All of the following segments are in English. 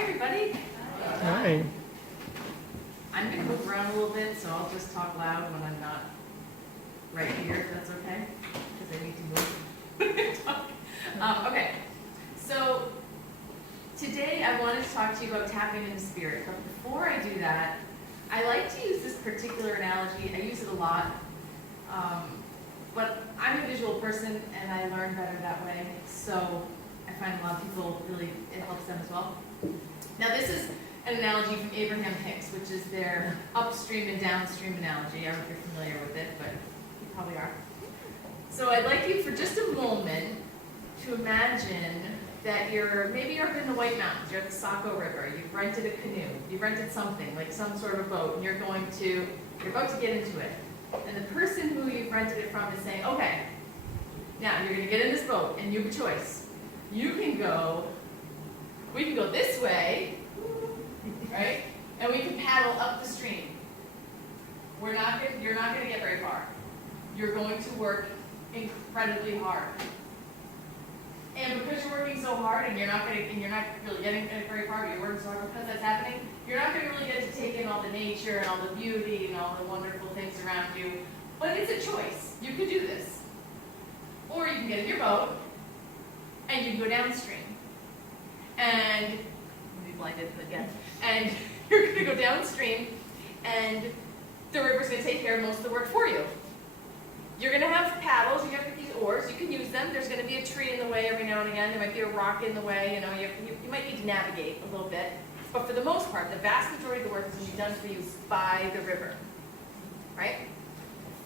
Hi, everybody. Hi. I'm going to move around a little bit, so I'll just talk loud when I'm not right here, if that's okay, because I need to move. Okay, so today I wanted to talk to you about tapping into spirit, but before I do that, I like to use this particular analogy. I use it a lot, but I'm a visual person, and I learn better that way, so I find a lot of people really, it helps them as well. Now this is an analogy from Abraham Hicks, which is their upstream and downstream analogy. I don't know if you're familiar with it, but you probably are. So I'd like you for just a moment to imagine that maybe you're up in the White Mountains, you're at the Saco River, you've rented a canoe, you've rented something, like some sort of boat, and you're about to get into it. And the person who you've rented it from is saying, okay, now you're going to get in this boat, and you have a choice. We can go this way, right? And we can paddle up the stream. You're not going to get very far. You're going to work incredibly hard. And because you're working so hard and you're not really getting very far, but you're working so hard because that's happening, you're not going to really get to take in all the nature and all the beauty and all the wonderful things around you. But it's a choice. You could do this. Or you can get in your boat and you can go downstream. And be blinded again. And you're going to go downstream, and the river's going to take care of most of the work for you. You're going to have paddles, you have these oars, you can use them. There's going to be a tree in the way every now and again. There might be a rock in the way, you might need to navigate a little bit. But for the most part, the vast majority of the work is going to be done for you by the river. Right?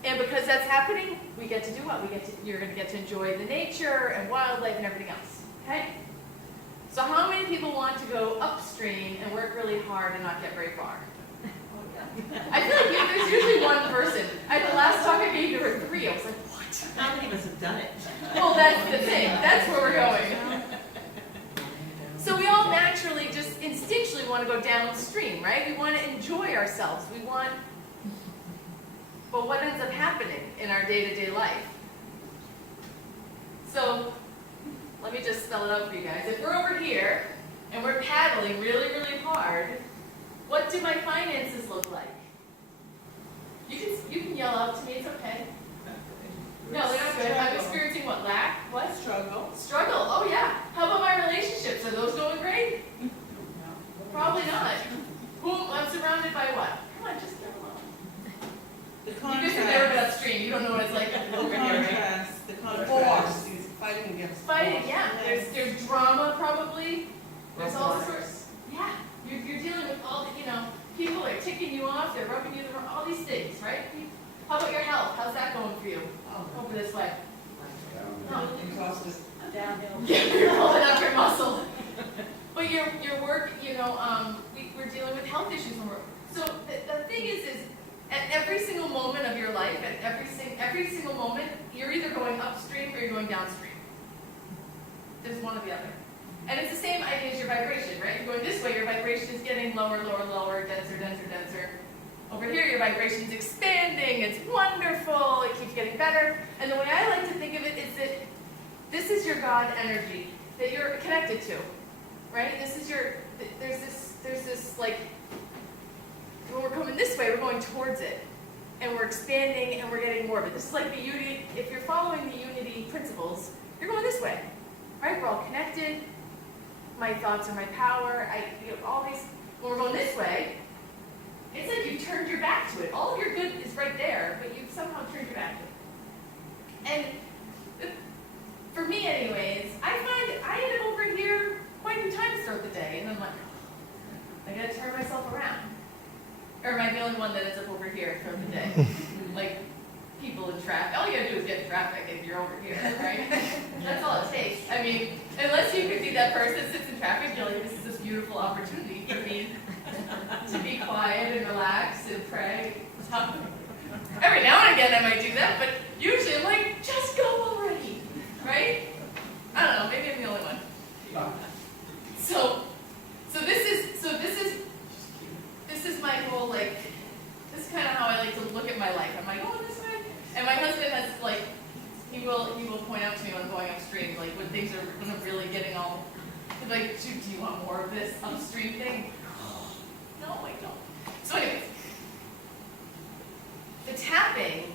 And because that's happening, we get to do what? You're going to get to enjoy the nature and wildlife and everything else. Okay? So how many people want to go upstream and work really hard and not get very far? I feel like there's usually one person. At the last talk I gave, there were 3. I was like, what? How many of us have done it? Well, that's the thing. That's where we're going. So we all naturally just instinctually want to go downstream, right? We want to enjoy ourselves. But what ends up happening in our day-to-day life? So let me just spell it out for you guys. If we're over here and we're paddling really, really hard, what do my finances look like? You can yell out to me, it's okay. No, they're not good. I'm experiencing what? Lack? What? Struggle. Struggle, oh yeah. How about my relationships? Are those going great? No. Probably not. I'm surrounded by what? Come on, just get along. The You contrast. guys have never been upstream. You don't know what it's like over here, right? The contrast. He's fighting against Fighting, force. yeah. There's drama probably. There's all sorts. Yeah. You're dealing with all the, people are ticking you off, they're rubbing you the wrong, all these things, right? How about your health? How's that going for you? Over this way. No. Exhausted. Downhill. You're holding up your muscle. But your work, we're dealing with health issues when we're. So the thing is at every single moment of your life, at every single moment, you're either going upstream or you're going downstream. There's one or the other. And it's the same idea as your vibration, right? You're going this way, your vibration is getting lower, lower, lower, denser, denser, denser. Over here, your vibration is expanding. It's wonderful. It keeps getting better. And the way I like to think of it is that this is your God energy that you're connected to, right? This is there's this like, when we're coming this way, we're going towards it. And we're expanding and we're getting more of it. This is like the unity. If you're following the unity principles, you're going this way, right? We're all connected. My thoughts are my power. All these. When we're going this way, it's like you turned your back to it. All of your good is right there, but you've somehow turned your back to it. And for me, anyways, I find I end up over here quite a few times throughout the day, and I'm like, I gotta turn myself around. Or am I the only one that ends up over here throughout the day? Like people in traffic. All you gotta do is get in traffic if you're over here, right? That's all it takes. I mean, unless you could be that person that sits in traffic, you're like, this is this beautiful opportunity for me to be quiet and relax and pray. Every now and again I might do that, but usually I'm like, just go already, right? I don't know, maybe I'm the only one. So this is my whole, like, this is kind of how I like to look at my life. Am I going this way? And my husband has, like, he will point out to me when I'm going upstream, like when things are really getting all, like, do you want more of this? this upstream thing. No, I don't. So anyways, the tapping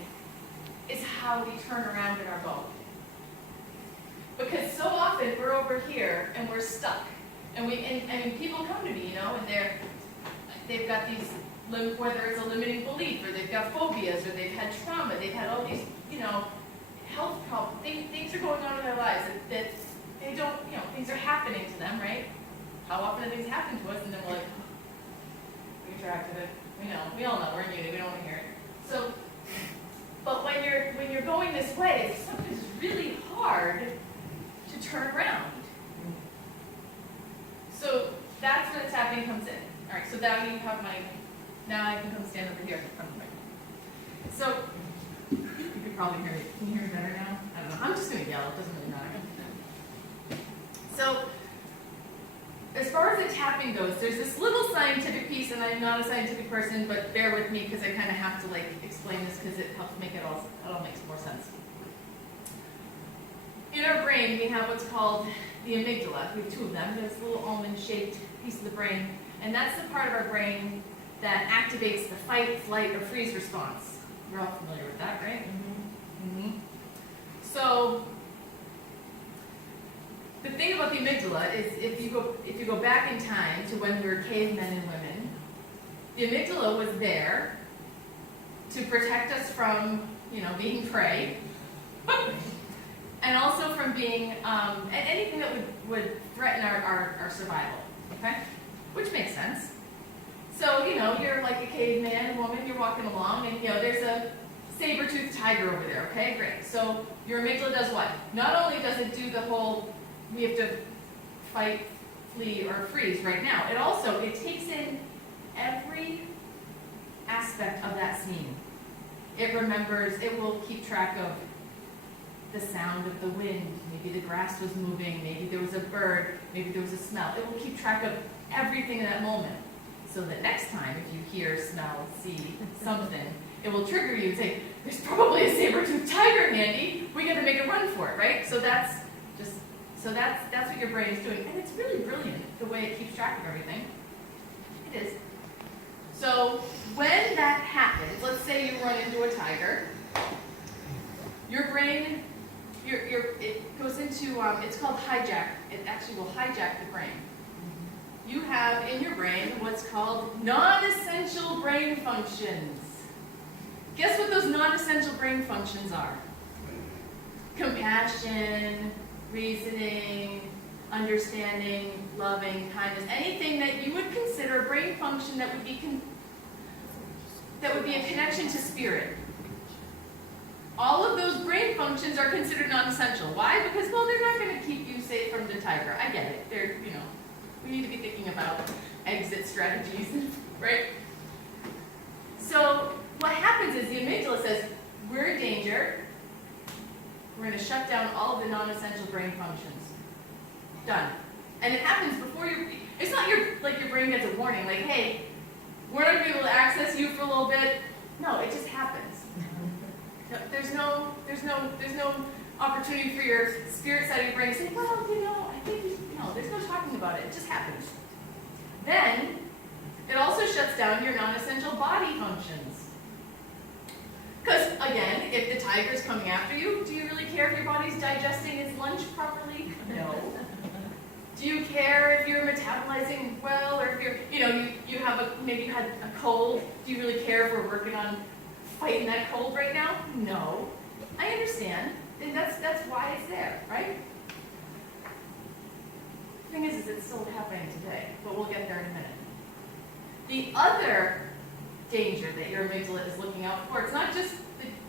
is how we turn around in our boat. Because so often we're over here and we're stuck. And people come to me, and they've got these, whether it's a limiting belief, or they've got phobias, or they've had trauma, they've had all these, health problems, things are going on in their lives that they don't, things are happening to them, right? How often do things happen to us, and then we're like, we attracted it. We all know, we're in unity, we don't want to hear it. So, but when you're going this way, it's sometimes really hard to turn around. So that's where the tapping comes in. All right, so now you have now I can come stand over here in front of the mic. So you could probably hear me. Can you hear me better now? I don't know. I'm just going to yell. It doesn't really matter. So as far as the tapping goes, there's this little scientific piece, and I'm not a scientific person, but bear with me because I kind of have to explain this because it helps make it all makes more sense. In our brain, we have what's called the amygdala. We have two of them. There's this little almond-shaped piece of the brain, and that's the part of our brain that activates the fight, flight, or freeze response. We're all familiar with that, right? Mm-hmm. Mm-hmm. So the thing about the amygdala is if you go back in time to when we were cavemen and women, the amygdala was there to protect us from, being prey, and also from being anything that would threaten our survival. Okay, which makes sense. So you're like a caveman woman, you're walking along, and there's a saber-toothed tiger over there. Okay, great. So your amygdala does what? Not only does it do the whole we have to fight, flee, or freeze right now, it takes in every aspect of that scene. It remembers, it will keep track of the sound of the wind, maybe the grass was moving, maybe there was a bird, maybe there was a smell. It will keep track of everything in that moment. So that next time, if you hear, smell, see something, it will trigger you and say, there's probably a saber-toothed tiger handy, we gotta make a run for it, right? So that's what your brain is doing. And it's really brilliant, the way it keeps track of everything. It is. So when that happens, let's say you run into a tiger, your brain, it goes into, it's called hijack. It actually will hijack the brain. You have in your brain what's called non-essential brain functions. Guess what those non-essential brain functions are? Compassion, reasoning, understanding, loving, kindness, anything that you would consider a brain function that would be a connection to spirit. All of those brain functions are considered non-essential. Why? Because, they're not going to keep you safe from the tiger. I get it. We need to be thinking about exit strategies, right? So what happens is the amygdala says, we're in danger. We're going to shut down all of the non-essential brain functions. Done. And it happens before it's not your brain gets a warning, like, hey, we're not going to be able to access you for a little bit. No, it just happens. There's no opportunity for your spirit side of your brain to say, well, I think there's no talking about it. It just happens. Then, it also shuts down your non-essential body functions. Because, again, if the tiger's coming after you, do you really care if your body's digesting its lunch properly? No. Do you care if you're metabolizing well, or if you have maybe you had a cold? Do you really care if we're working on fighting that cold right now? No. I understand. And that's why it's there, right? The thing is it's still happening today, but we'll get there in a minute. The other danger that your amygdala is looking out for, it's not just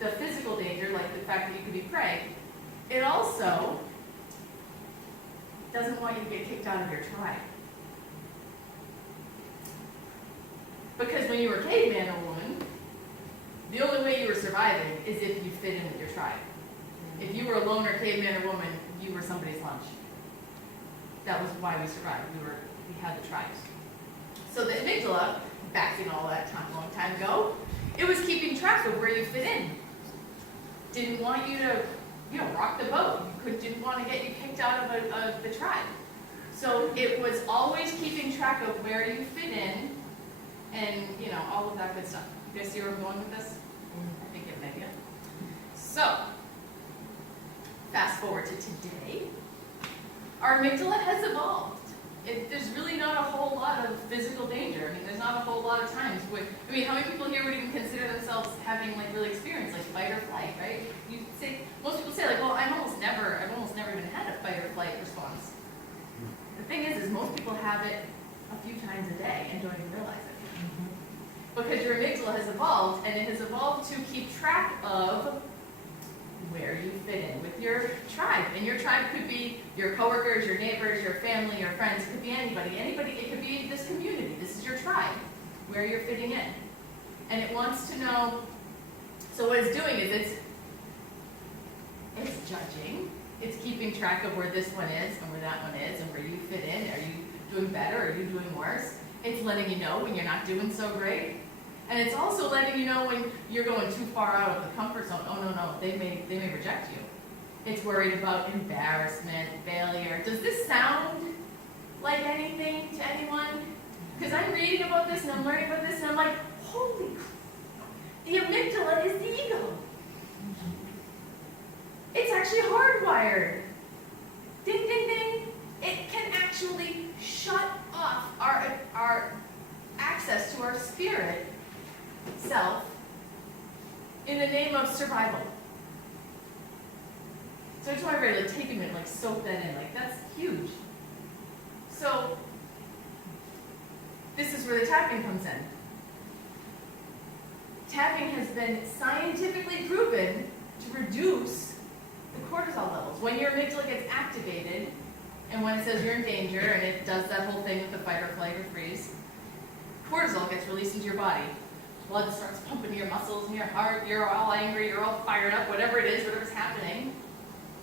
the physical danger, like the fact that you could be prey, it also doesn't want you to get kicked out of your tribe. Because when you were a caveman or woman, the only way you were surviving is if you fit in with your tribe. If you were a loner caveman or woman, you were somebody's lunch. That was why we survived. We had the tribes. So the amygdala, back all that time, a long time ago, it was keeping track of where you fit in. Didn't want you to, rock the boat. Didn't want to get you kicked out of the tribe. So it was always keeping track of where you fit in and, you know, all of that good stuff. You guys see where I'm going with this? I think you have an idea. So, fast forward to today. Our amygdala has evolved. There's really not a whole lot of physical danger. I mean, there's not a whole lot of times with, I mean, how many people here would even consider themselves having like really experience, like fight or flight, right? You say, most people say like, well, I've almost never even had a fight or flight response. The thing is most people have it a few times a day and don't even realize it. Because your amygdala has evolved, and it has evolved to keep track of where you fit in with your tribe. And your tribe could be your coworkers, your neighbors, your family, your friends. It could be anybody. It could be this community. This is your tribe, where you're fitting in. And it wants to know, so what it's doing is it's judging. It's keeping track of where this one is and where that one is and where you fit in. Are you doing better? Are you doing worse? It's letting you know when you're not doing so great. And it's also letting you know when you're going too far out of the comfort zone. Oh, no, they may reject you. It's worried about embarrassment, failure. Does this sound like anything to anyone? Because I'm reading about this and I'm learning about this and I'm like, holy crap. The amygdala is the ego. It's actually hardwired. Ding, ding, ding. It can actually shut off our access to our spirit self in the name of survival. So I just want everybody to take a minute, like soak that in. Like that's huge. So this is where the tapping comes in. Tapping has been scientifically proven to reduce the cortisol levels. When your amygdala gets activated, and when it says you're in danger, and it does that whole thing with the fight or flight or freeze, cortisol gets released into your body. Blood starts pumping your muscles and your heart, you're all angry, you're all fired up, whatever it is, whatever's happening,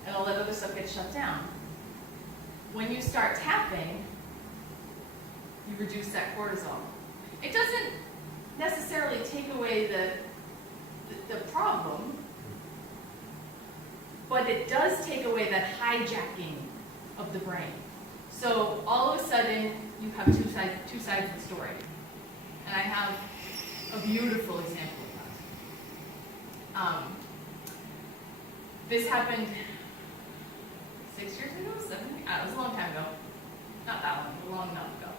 and all that other stuff gets shut down. When you start tapping, you reduce that cortisol. It doesn't necessarily take away the problem, but it does take away that hijacking of the brain. So all of a sudden, you have two sides of the story. And I have a beautiful example of that. This happened 6 years ago, 7 years ago? It was a long time ago. Not that long, but long enough ago.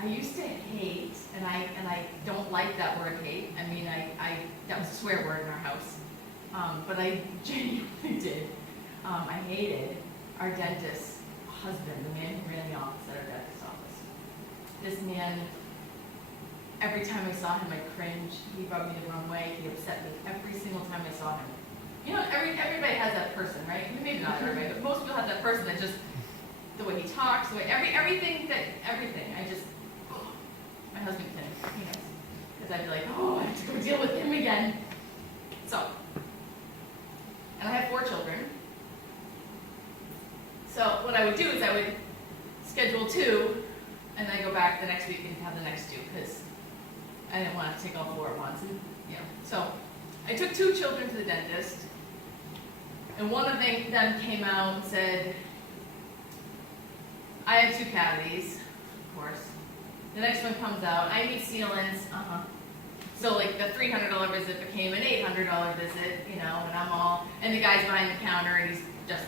I used to hate, and I don't like that word hate. I mean, that was a swear word in our house. But I genuinely did. I hated our dentist's husband, the man who ran the office at our dentist's office. This man, every time I saw him, I cringed. He rubbed me the wrong way. He upset me every single time I saw him. You know, everybody has that person, right? Maybe not everybody, but most people have that person that just, the way he talks, the way, everything. I just, my husband can, he knows. Because I'd be like, oh, I have to go deal with him again. So, and I have 4 children. So what I would do is I would schedule 2, and then go back the next week and have the next 2, because I didn't want to take all 4 at once. And, you know, so I took 2 children to the dentist, and one of them came out and said, I have 2 cavities, of course. The next one comes out, I need sealants, So like the $300 visit became an $800 visit, you know, and the guy's behind the counter and he's just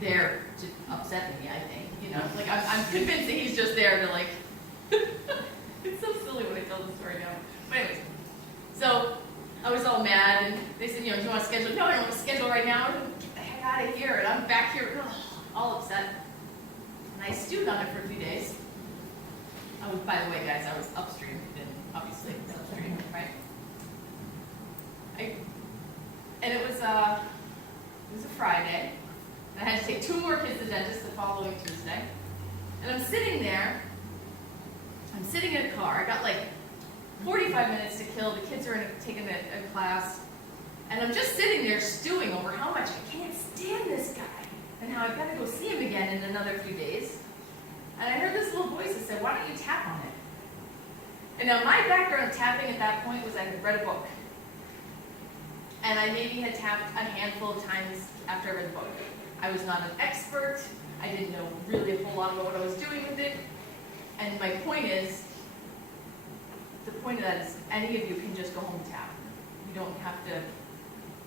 there to upset me, I think, you know. Like I'm convinced that he's just there to like, it's so silly when I tell the story now. But anyways, so I was all mad and they said, you know, do you want to schedule? No, I don't want to schedule right now. Get the heck out of here. And I'm back here, all upset. And I stewed on it for a few days. By the way, guys, I was upstream, and obviously it's upstream, right? And it was a Friday, and I had to take 2 more kids to the dentist the following Tuesday. And I'm sitting there, I'm sitting in a car, I got like 45 minutes to kill, the kids are taking a class, and I'm just sitting there stewing over how much I can't stand this guy, and how I've got to go see him again in another few days. And I heard this little voice that said, why don't you tap on it? And now my background of tapping at that point was I had read a book. And I maybe had tapped a handful of times after I read the book. I was not an expert. I didn't know really a whole lot about what I was doing with it. And my point is, the point of that is any of you can just go home and tap. You don't have to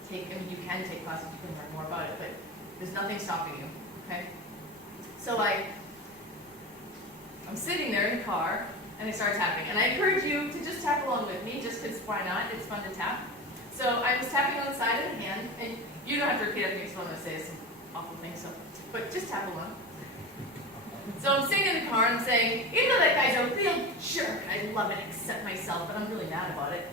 take, I mean, you can take classes, you can learn more about it, but there's nothing stopping you, okay? So I'm sitting there in the car, and I start tapping. And I encourage you to just tap along with me, just because why not? It's fun to tap. So I was tapping on the side of the hand, and you don't have to repeat after me because what I'm going to say is some awful things, but just tap along. So I'm sitting in the car and I'm saying, even though that guy's a real jerk, and I love it, accept myself, but I'm really mad about it.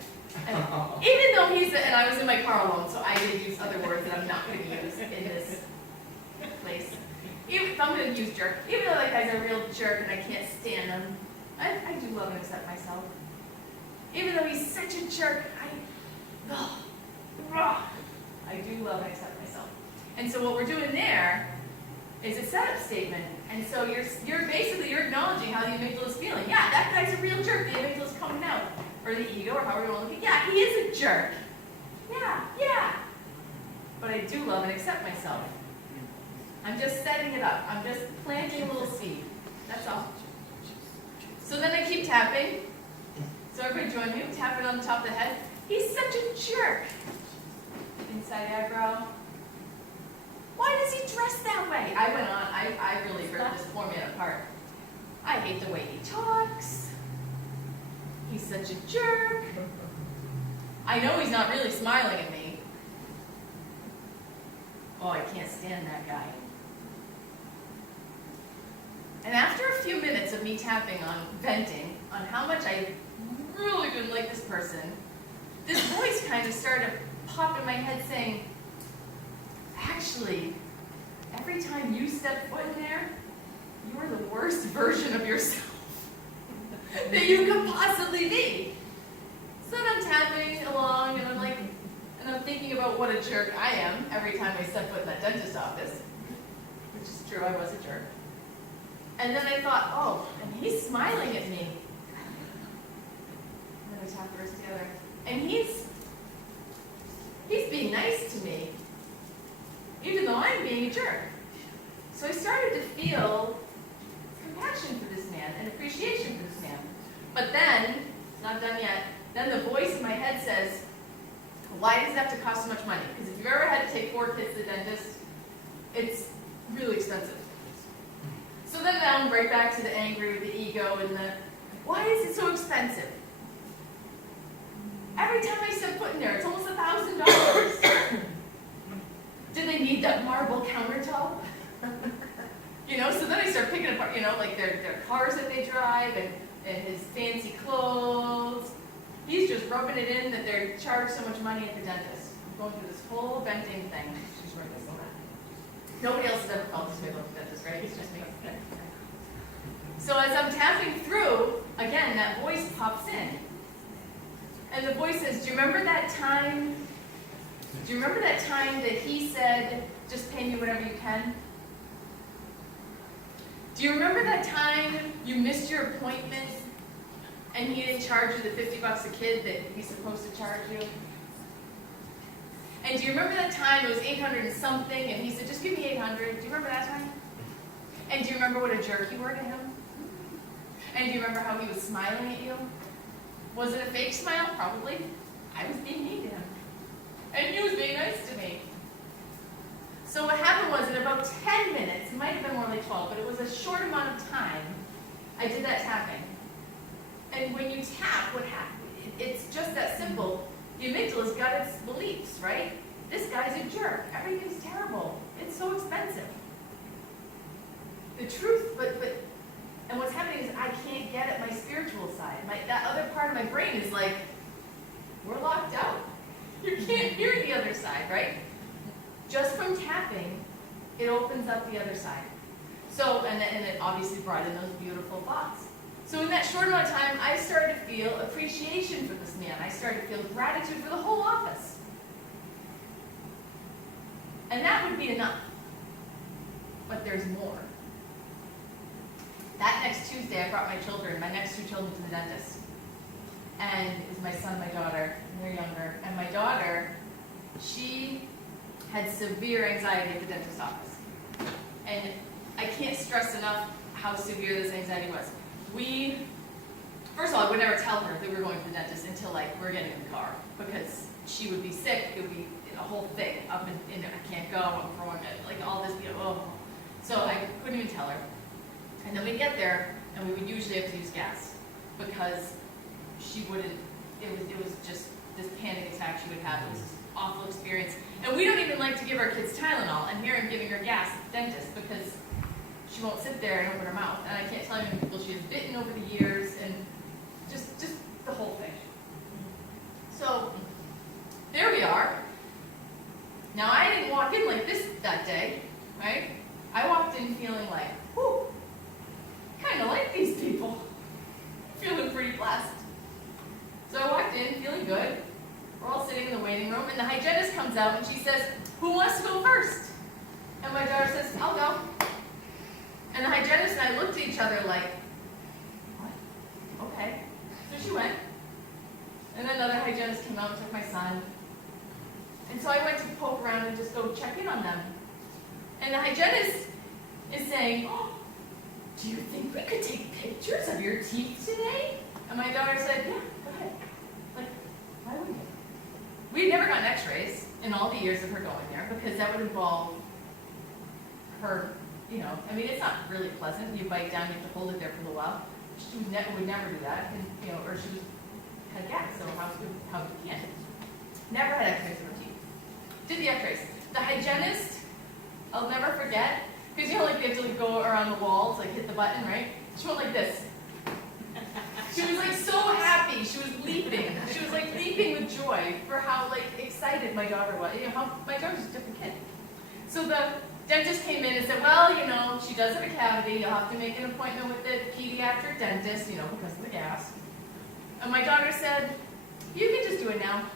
And even though and I was in my car alone, so I did use other words that I'm not going to use in this place. If I'm going to use jerk, even though that guy's a real jerk and I can't stand him, I do love and accept myself. Even though he's such a jerk, I do love and accept myself. And so what we're doing there is a setup statement. And so you're basically acknowledging how the amygdala is feeling. Yeah, that guy's a real jerk. The amygdala is coming out. Or the ego, or however you want to look at it. Yeah, he is a jerk. Yeah. But I do love and accept myself. I'm just setting it up. I'm just planting a little seed. That's all. So then I keep tapping. So everybody join me. Tapping on the top of the head. He's such a jerk. Inside eyebrow. Why does he dress that way? I went on. I really ripped this poor man apart. I hate the way he talks. He's such a jerk. I know he's not really smiling at me. Oh, I can't stand that guy. And after a few minutes of me tapping on, venting, on how much I really didn't like this person, this voice kind of started to pop in my head saying, actually, every time you step foot in there, you are the worst version of yourself that you could possibly be. So then I'm tapping along and I'm thinking about what a jerk I am every time I step foot in that dentist office, which is true, I was a jerk. And then I thought, oh, and he's smiling at me. And then I tap the wrist together. And he's being nice to me, even though I'm being a jerk. So I started to feel compassion for this man and appreciation for this man. But then, it's not done yet, then the voice in my head says, why does it have to cost so much money? Because if you've ever had to take 4 kids to the dentist, it's really expensive. So then I'm right back to the angry with the ego and the, why is it so expensive? Every time I step foot in there, it's almost $1,000. Do they need that marble countertop? So then I start picking apart, like their cars that they drive and his fancy clothes. He's just rubbing it in that they're charged so much money at the dentist. I'm going through this whole venting thing. She's right this that. Nobody else has ever felt this way about the dentist, right? It's just me. So as I'm tapping through, again, that voice pops in. And the voice says, do you remember that time that he said, just pay me whatever you can? Do you remember that time you missed your appointment and he didn't charge you the $50 a kid that he's supposed to charge you? And do you remember that time it was 800 and something and he said, just give me 800? Do you remember that time? And do you remember what a jerk you were to him? And do you remember how he was smiling at you? Was it a fake smile? Probably. I was being mean to him. And he was being nice to me. So what happened was in about 10 minutes, it might have been more like 12, but it was a short amount of time, I did that tapping. And when you tap, what happens? It's just that simple. The amygdala's got its beliefs, right? This guy's a jerk. Everything's terrible. It's so expensive. The truth, and what's happening is I can't get at my spiritual side. That other part of my brain is like, we're locked out. You can't hear the other side, right? Just from tapping, it opens up the other side. So, and it obviously brought in those beautiful thoughts. So in that short amount of time, I started to feel appreciation for this man. I started to feel gratitude for the whole office. And that would be enough. But there's more. That next Tuesday, I brought my next 2 children to the dentist. And it was my son and my daughter, and they're younger. And my daughter, she had severe anxiety at the dentist's office. And I can't stress enough how severe this anxiety was. First of all, I would never tell her that we were going to the dentist until like we're getting in the car, because she would be sick. It would be a whole thing up in I can't go, I'm throwing it, like all this, oh. So I couldn't even tell her. And then we get there, and we would usually have to use gas, because she wouldn't, it was just this panic attack she would have. It was this awful experience. And we don't even like to give our kids Tylenol, and here I'm giving her gas at the dentist, because she won't sit there and open her mouth. And I can't tell you how many people she has bitten over the years, and just the whole thing. So, there we are. Now, I didn't walk in like this that day, right? I walked in feeling like, whew, kind of like these people. Feeling pretty blessed. So I walked in feeling good. We're all sitting in the waiting room, and the hygienist comes out and she says, who wants to go first? And my daughter says, I'll go. And the hygienist and I looked at each other like, what? Okay. So she went. And then another hygienist came out and took my son. And so I went to poke around and just go check in on them. And the hygienist is saying, oh, do you think we could take pictures of your teeth today? And my daughter said, yeah, go ahead. Like, why wouldn't you? We'd never gotten x-rays in all the years of her going there, because that would involve her, I mean, it's not really pleasant. You bite down, you have to hold it there for a little while. She would never do that, and, or she had gas, so how can? Never had x-rays of her teeth. Did the x-rays. The hygienist, I'll never forget, because like you have to go around the walls, like hit the button, right? She went like this. She was like so happy. She was leaping. She was like leaping with joy for how like excited my daughter was. How my daughter's a different kid. So the dentist came in and said, well, she does have a cavity. You'll have to make an appointment with the pediatric dentist, because of the gas. And my daughter said, you can just do it now.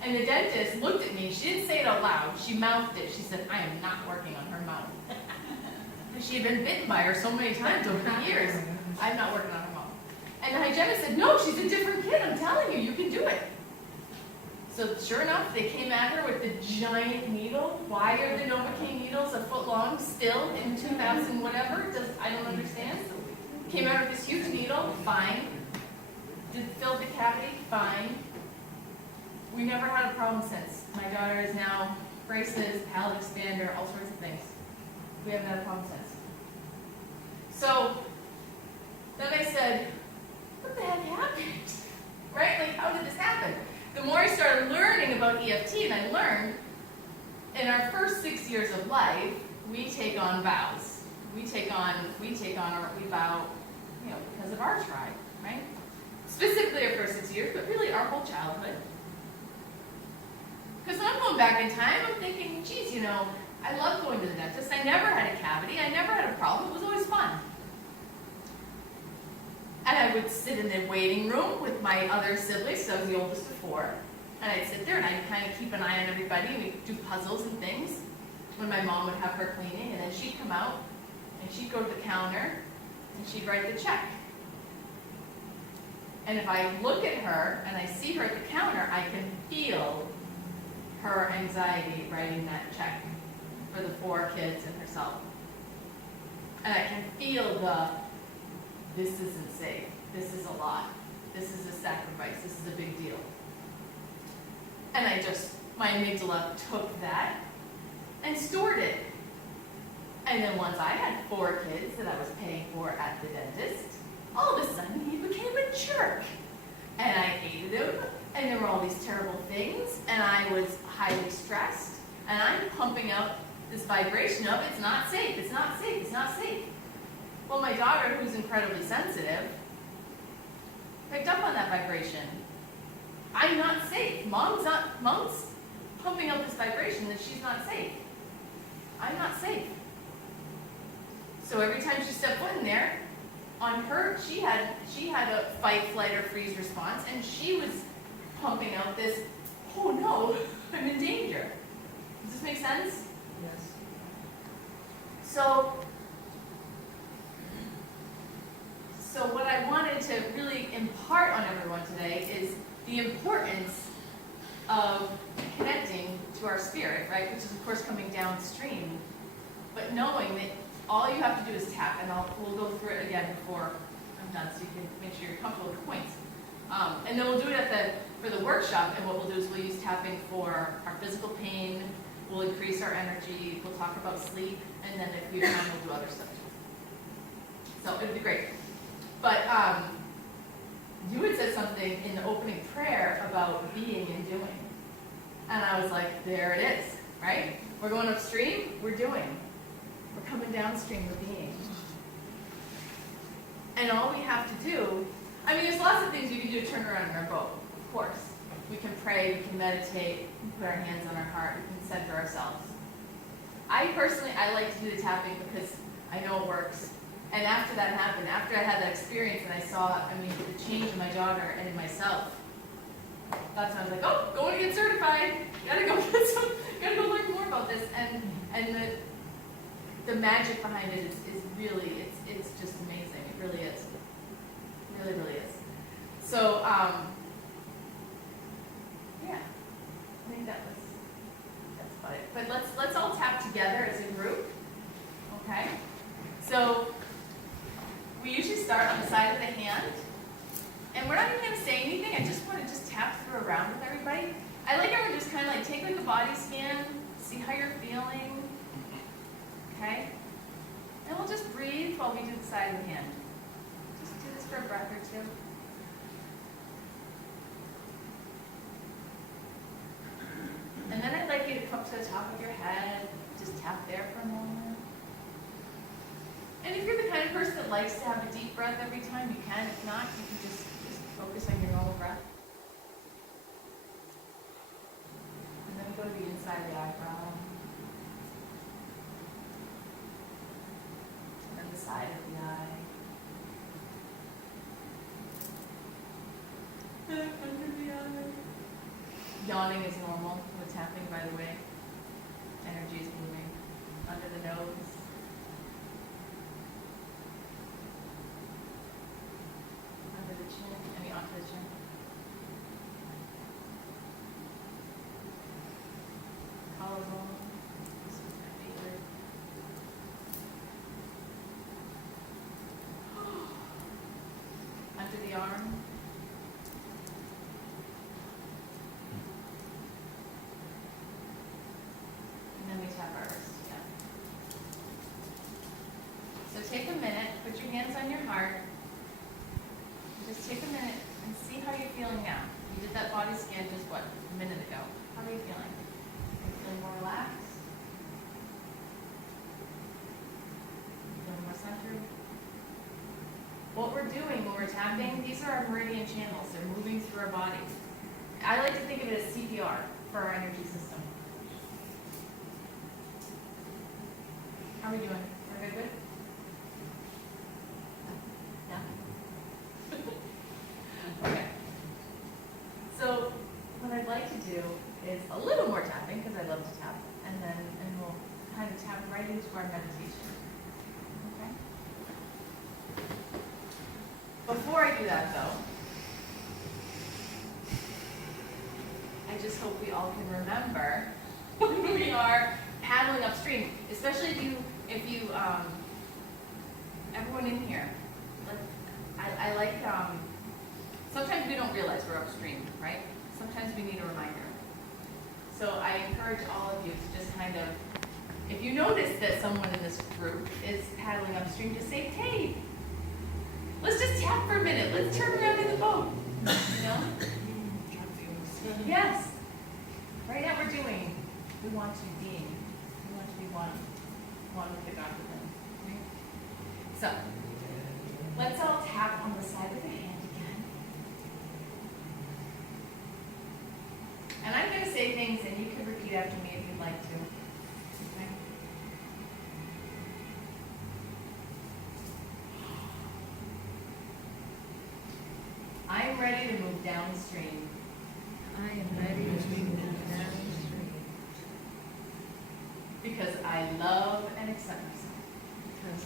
And the dentist looked at me. She didn't say it out loud. She mouthed it. She said, I am not working on her mouth. She had been bitten by her so many times over the years. I'm not working on her mouth. And the hygienist said, no, she's a different kid. I'm telling you, you can do it. So sure enough, they came at her with the giant needle. Why are the Novocaine needles a foot long still in 2000 whatever? I don't understand. Came out with this huge needle. Fine. Filled the cavity. Fine. We never had a problem since. My daughter is now braces, palate expander, all sorts of things. We haven't had a problem since. So then I said, what the heck happened? Right? Like, how did this happen? The more I started learning about EFT, and I learned in our first 6 years of life, we take on vows. We vow, because of our tribe, right? Specifically our first 6 years, but really our whole childhood. Because when I'm going back in time, I'm thinking, geez, I love going to the dentist. I never had a cavity. I never had a problem. It was always fun. And I would sit in the waiting room with my other siblings, so I was the oldest of 4. And I'd sit there and I'd kind of keep an eye on everybody, and we'd do puzzles and things when my mom would have her cleaning. And then she'd come out and she'd go to the counter and she'd write the check. And if I look at her and I see her at the counter, I can feel her anxiety writing that check for the 4 kids and herself. And I can feel this isn't safe. This is a lot. This is a sacrifice. This is a big deal. And my amygdala took that and stored it. And then once I had 4 kids that I was paying for at the dentist, all of a sudden he became a jerk. And I hated him, and there were all these terrible things, and I was highly stressed, and I'm pumping out this vibration of it's not safe, it's not safe, it's not safe. Well, my daughter, who's incredibly sensitive, picked up on that vibration. I'm not safe. Mom's pumping out this vibration that she's not safe. I'm not safe. So every time she stepped foot in there, on her, she had a fight, flight, or freeze response, and she was pumping out this, oh no, I'm in danger. Does this make sense? Yes. So what I wanted to really impart on everyone today is the importance of connecting to our spirit, right? Which is, of course, coming downstream But knowing that all you have to do is tap, and we'll go through it again before I'm done, so you can make sure you're comfortable with the points. And then we'll do it for the workshop, and what we'll do is we'll use tapping for our physical pain, we'll increase our energy, we'll talk about sleep, and then if we have time, we'll do other stuff too. So it'll be great. But you had said something in the opening prayer about being and doing. And I was like, there it is, right? We're going upstream, we're doing. We're coming downstream, we're being. And all we have to do, I mean, there's lots of things we can do to turn around in our boat, of course. We can pray, we can meditate, we can put our hands on our heart, we can center ourselves. I personally like to do the tapping because I know it works. And after that happened, after I had that experience and I saw, the change in my daughter and in myself, that's when I was like, oh, going to get certified. Gotta go learn more about this. And the magic behind it is really, it's just amazing. It really is. It really, really is. So, yeah, I think that's about it. But let's all tap together as a group, okay? So, we usually start on the side of the hand, and we're not even going to say anything. I just want to just tap through around with everybody. I like everyone just kind of like take like a body scan, see how you're feeling, okay? And we'll just breathe while we do the side of the hand. Just do this for a breath or two. And then I'd like you to come to the top of your head, just tap there for a moment. And if you're the kind of person that likes to have a deep breath every time, you can. If not, you can just focus on your normal breath. And then we go to the inside of the eyebrow. And then the side of the eye. Under the eye. Yawning is normal with tapping, by the way. Energy is moving. Under the nose. Under the chin, onto the chin. Collarbone. This is my favorite. Under the arm. And then we tap our wrist, yeah. So take a minute, put your hands on your heart. Just take a minute and see how you're feeling now. You did that body scan just a minute ago. How are you feeling? Are you feeling more relaxed? Feeling more centered? What we're doing when we're tapping, these are our meridian channels. They're moving through our body. I like to think of it as CPR for our energy system. How are we doing? We're good? Yeah? Okay. So what I'd like to do is a little more tapping, because I love to tap, and we'll kind of tap right into our meditation. Okay? Before I do that, though, I just hope we all can remember when we are paddling upstream, especially if you everyone in here. I like, sometimes we don't realize we're upstream, right? Sometimes we need a reminder. So I encourage all of you to just kind of, if you notice that someone in this group is paddling upstream, just say, hey, let's just tap for a minute. Let's turn around in the boat. You know? Yes. Right now we're doing, we want to be being. We want to be one with the God within. So, let's all tap on the side of the hand again. And I'm going to say things and you can repeat after me if you'd like to. Okay? I am ready to move downstream. I am ready to move downstream. Because I love and accept myself.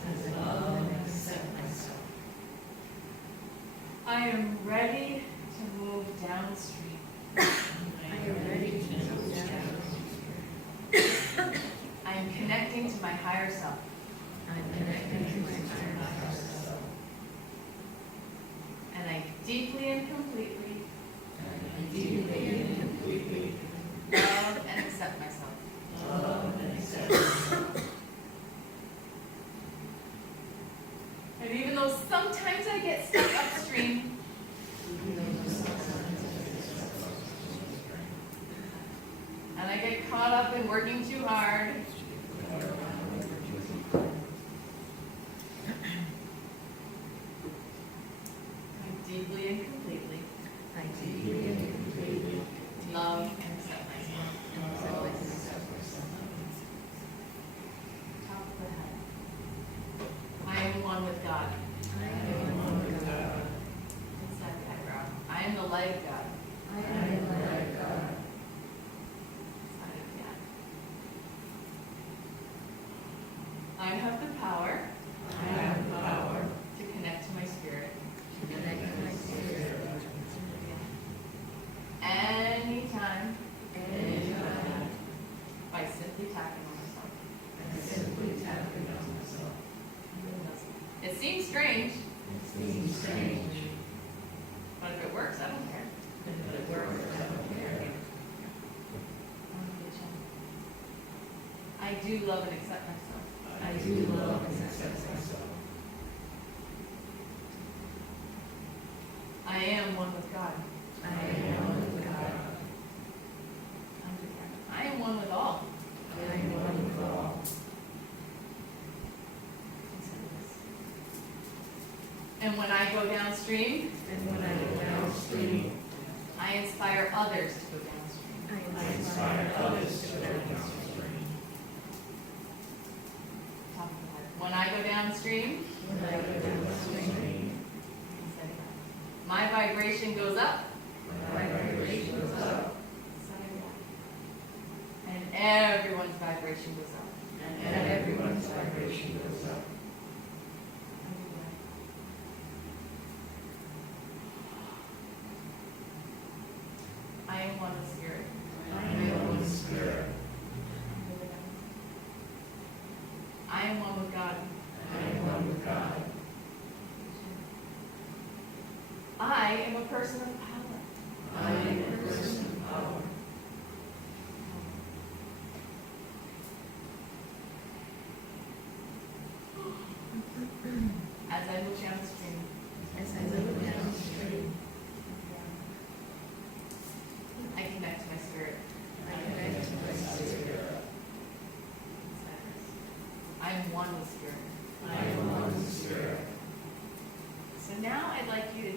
Because I love and accept myself. I am ready to move downstream. I am ready to move downstream. I am connecting connecting to my higher self. I'm connecting to my higher self. And I deeply and completely love and accept myself. And even though sometimes I get stuck upstream, and I get caught up in working too hard, I deeply and completely I deeply and completely love and accept myself. Top of the head. I am one with God. I am one with God. Inside the eyebrow. I am the light of God. I am the light of God. Inside of the eye. I have the power to connect to my spirit. Connect to my spirit. Anytime. By simply tapping on myself. It seems strange, but if it works, I don't care. I do love and accept myself. I do love and accept myself. I am one with God. I am one with God. I am one with all. I am one with all. And when I go downstream, And when I go downstream, I inspire others to go downstream. I inspire others to go downstream. Top of the head. When I go downstream, When I go downstream, my vibration goes up, my vibration goes up, and everyone's vibration goes up. and everyone's vibration goes up. I am one with spirit. I am one spirit. I am one with God. I am one with God. I am a person of power. I am a person of power. As I move downstream, As I move downstream, I connect to my spirit. I connect to my spirit. I am one with spirit. I am one with spirit. So now I'd like you to